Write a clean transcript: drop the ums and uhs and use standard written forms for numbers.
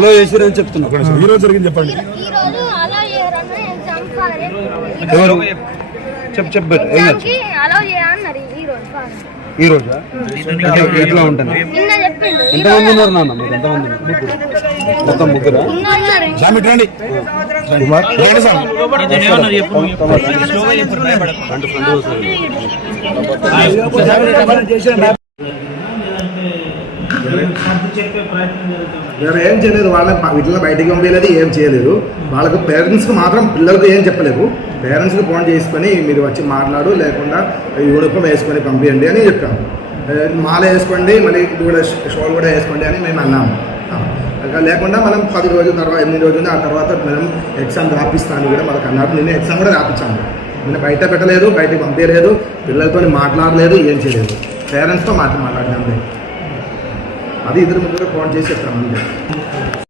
అలో చేసిరని చెప్తున్నా. ఈ రోజు జరిగింది చెప్పండి. ఎవరు చెప్పు ఈ రోజా ఎట్లా ఉంటాను? ఎంతమంది ఉన్నారు నాన్న? మీరు ఎంతమంది? మొత్తం ముగ్గురా? వేరే ఏం చేయలేదు. వాళ్ళని వీటిలో బయటికి పంపించలేదు, ఏం చేయలేదు. వాళ్ళకు పేరెంట్స్కి మాత్రం పిల్లలకు ఏం చెప్పలేదు. పేరెంట్స్కి ఫోన్ చేసుకొని మీరు వచ్చి మాట్లాడు, లేకుండా యూనిఫామ్ వేసుకొని పంపించండి అని చెప్పాము. మాల వేసుకోండి, మళ్ళీ ఇది కూడా షోల్ కూడా వేసుకోండి అని మేము అన్నాము. లేకుండా మనం 10 రోజుల తర్వాత 8 రోజులు ఆ తర్వాత మనం ఎగ్జామ్ రాపిస్తాను కూడా మనకు అన్నారు. నేను ఎగ్జామ్ కూడా రాపించాము. నేను బయట పెట్టలేదు, బయటకు పంపించలేదు, పిల్లలతో మాట్లాడలేదు, ఏం చేయలేదు. పేరెంట్స్తో మాట్లాడినాం. అది 2 ముగ్గురు ఫోన్ చేసి చెప్తాను.